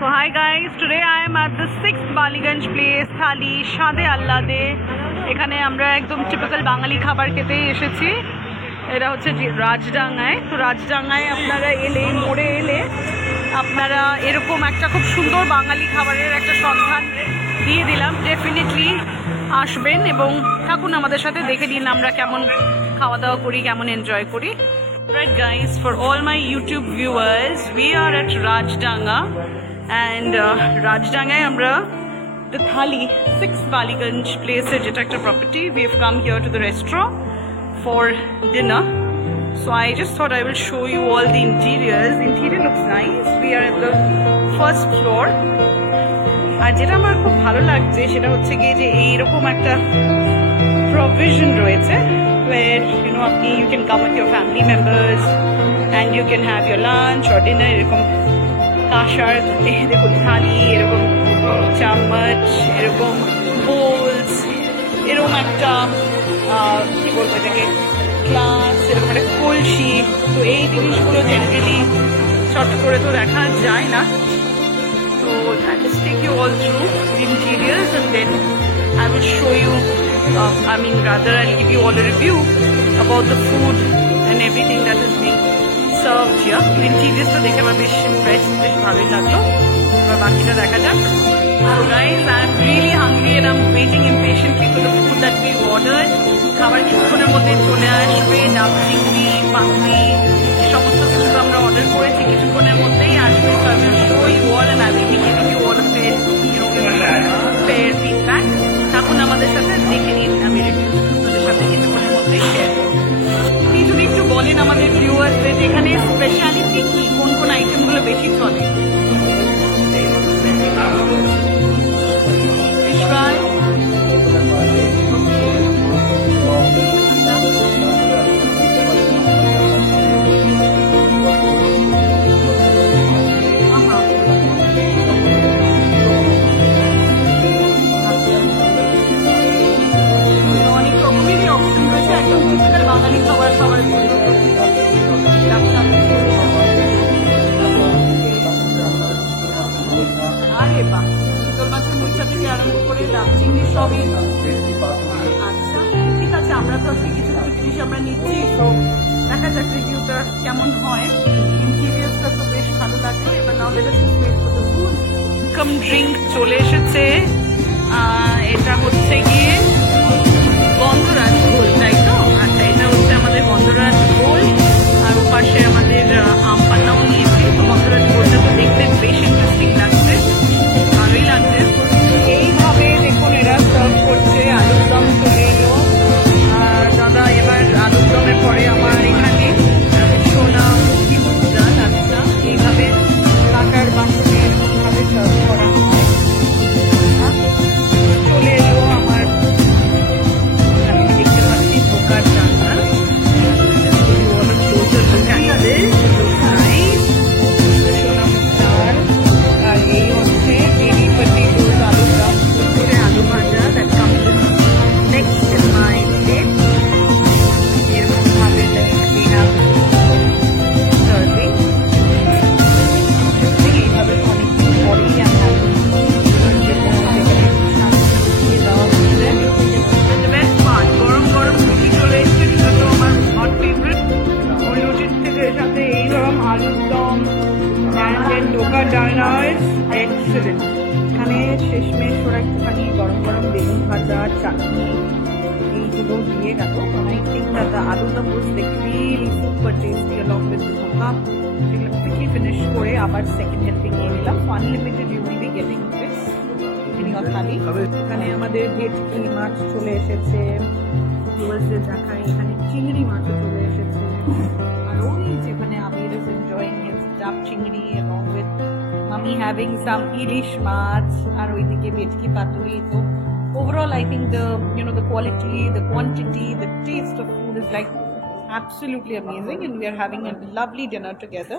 So hi guys, today I am at the 6th Baliganj place, Thali, Shade Allade. এখানে আমরা একদম typical বাঙালি খাবার খেতেই এসেছি। এটা হচ্ছে রাজডাঙ্গায়। তো রাজডাঙ্গায় আপনারা এলে, মোড়ে এলে আপনারা এরকম একটা খুব সুন্দর বাঙালি খাবারের একটা সন্ধান দিয়ে দিলাম। ডেফিনেটলি আসবেন এবং থাকুন আমাদের সাথে, দেখে নিন আমরা কেমন খাওয়া দাওয়া করি, কেমন এনজয় করি। Right guys, for all my YouTube viewers, we are at Rajdanga and Rajdanga amra the Thali 6th Baliganj place jeta ekta property. We have come here to the restaurant for dinner. So I just thought I will show you all the interiors. Interior looks nice. We are at the first floor. আর যেটা আমার খুব ভালো লাগছে সেটা হচ্ছে গিয়ে যে এইরকম একটা provision রয়েছে where you can come with your family members and you can have your lunch or dinner এরকম কাঁসার এরকম থালি, এরকম চামচ, এরকম বোলস, এরকম একটা কি বলবো এটাকে গ্লাস, এরকম একটা কলসি। তো এই জিনিসগুলো জেনারেলি চট করে তো দেখা যায় না। So I'll just take you all through the interiors and then I will show you, I'll give you all a review about the food and everything that is being served here. The interiors to dekhe amar besh impressed, besh bhaloই লাগলো। এবার বাকিটা দেখা যাক। So guys, I'm really hungry and I'm waiting impatiently for the food that we ordered. খাবার কিছুক্ষণের মধ্যে চলে আসবে। ডাব চিংড়ি, পাতুরি, এই সমস্ত কিছু আমরা অর্ডার করেছি, কিছুক্ষণের মধ্যেই আসবে। So I will show you all and I will be giving you all of their fair feedback. থাকুন আমাদের সাথে, দেখে নিন, আমি আপনাদের সাথে কিছুক্ষণের মধ্যেই শেয়ার করব। আপনি যদি একটু বলেন আমাদের ভিউয়ার্সদের এখানে স্পেশালিটি কি, কোন কোন আইটেমগুলো বেশি চলে? ফিশ ফ্রাই, বাঙালি খাবার খাবার আরে বাহ, চিতল মাছের মুড়িটা থেকে আরম্ভ করে ডাব চিংড়ি সবই। আচ্ছা ঠিক আছে, আমরা তো আজকে কিছু কিছু জিনিস আমরা নিচ্ছি, তো দেখা যাক রিভিউটা কেমন হয়। ইন্টেরিয়ার্সটা তো বেশ ভালো লাগলো। এবার now let us wait for the food. কাম ড্রিঙ্ক চলে এসেছে। এটা হচ্ছে গিয়ে গন্ধরাজ ঘোল, তাই তো? আচ্ছা, এটা হচ্ছে আমাদের গন্ধরাজ ঘোল, আর ওপাশে আমাদের আম পান্নাও নিয়েছি। তো গন্ধরাজ ঘোলটা তো দেখতে বেশ ইন্টারেস্টিং লাগছে, ভালোই লাগছে। এইভাবে দেখুন এরা সার্ভ করছে। আলুর দম চলে এলো। দাদা এবার আলুর দমের পরে আমার এখানে সোনা মুখি ডাল। আচ্ছা, এইভাবে কাটার বাসনে এইভাবে সার্ভ করা হয়। চলে এলো আমার এখানে শেষমেশ ওরা একটুখানি গরম গরম বেগুন ভাজা, চাটনি এইগুলো দিয়ে গেল। I think that the aloo dum was like really super tasty along with the dhokla. যেগুলো quickly finish করে আবার সেকেন্ড হেল্পিং নিয়ে নিলাম। Unlimited you will be getting this in your thali. এখানে আমাদের ভেটকি মাছ চলে এসেছে, ভিউয়ার্সদের দেখাই। এখানে চিংড়ি মাছও চলে এসেছে, আর ওই যেখানে আমির is enjoying his ডাব চিংড়ি along with আমি having some ilish মাছ, আর ওইদিকে ভেটকি পাতুরি। তো overall I think the quality, the quantity, the taste of food is like absolutely amazing and we are having a lovely dinner together.